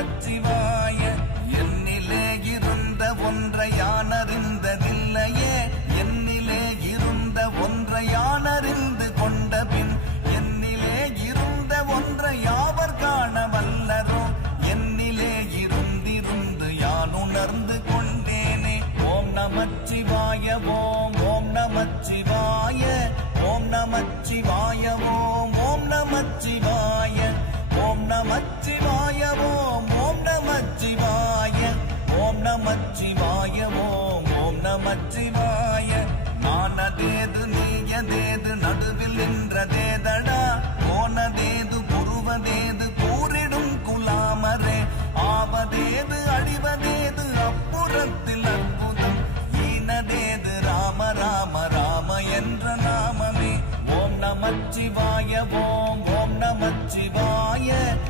நமச்சிவாய என்னிலே இருந்த ஒன்றை யானறிந்ததில்லையே. என்னிலே இருந்த ஒன்றை யானறிந்து கொண்ட பின் என்னிலே இருந்த ஒன்றை யாவர் காண வல்லரோ என்னிலே இருந்திருந்து யான் உணர்ந்து கொண்டேனே. ஓம் நமச்சிவாய ஓம் ஓம் நமச்சிவாய. ஓம் நமச்சிவாய ஓம் ஓம் நமச்சிவாய. ஓம் நமச்சிவாய ஓம் நமச்சிவாய ஓம் ஓம் நமச்சிவாய நானதேது நீயதேது நடுவில் நின்றதேதடா. போனதேது புருவதேது கூறிடும் குலாமரே. ஆவதேது அழிவதேது அப்புறத்தில் அற்புதம். ஈனதேது ராம ராம ராம என்ற நாமமே. ஓம் நமச்சிவாய ஓம் ஓம் நமச்சிவாய ஓம்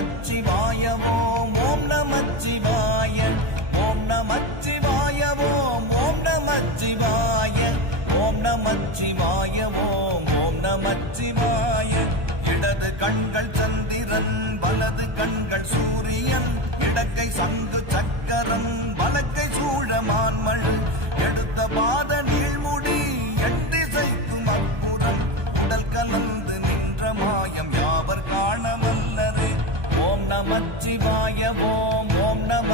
நமச்சிவாய ஓம் ஓம் நமச்சிவாய ஓம் நமச்சிவாய ஓம் ஓம் நமச்சிவாய ஓம் நமச்சிவாய ஓம் ஓம் நமச்சிவாய இடது கண்கள்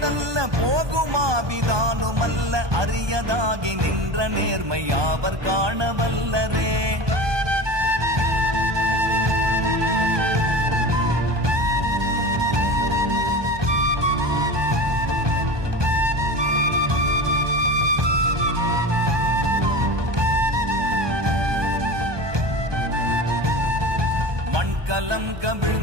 நல்ல போகுமாபிதானுமல்ல அரியதாகி நின்ற நேர்மை அவர் காணவல்லரே? மண்கலம் கமிழ்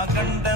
அகண்ட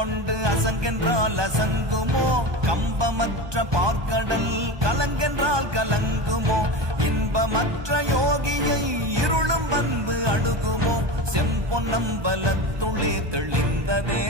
கொண்டு அசங்கென்றால் அசங்குமோ? கம்பமற்ற பார்க்கடல் கலங்கென்றால் கலங்குமோ? இன்பமற்ற யோகியை இருளும் வந்து அணுகுமோ? செம்பொன்னம்பலத்துளி தெளிந்ததே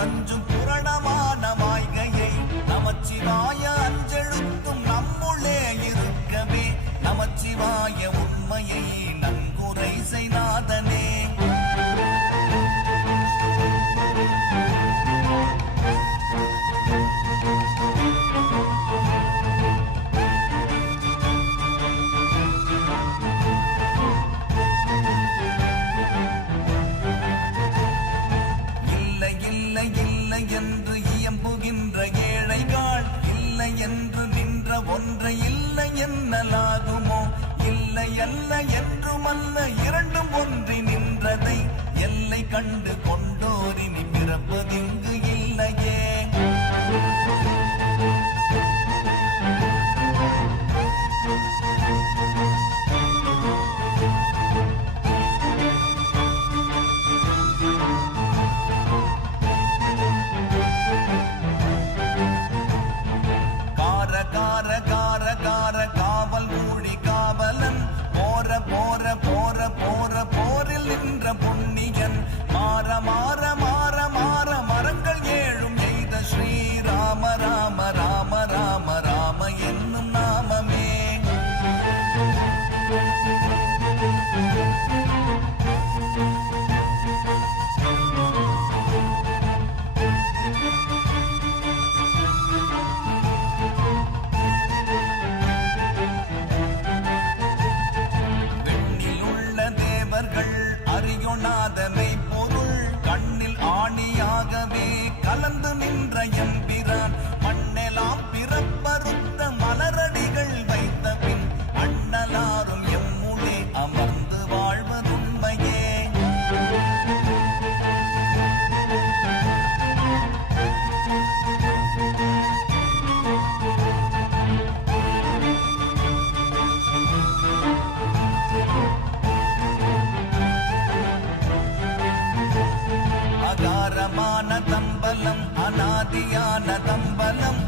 தஞ்சும் கண்டு கொண்டோரினி பிறப்பதிங்கு இல்லையே. கார கார கார காவல் ஊழி காவலன். போற போற போற கலந்து நின்ற என் அம்பலம் அநாதியான தம்பலம்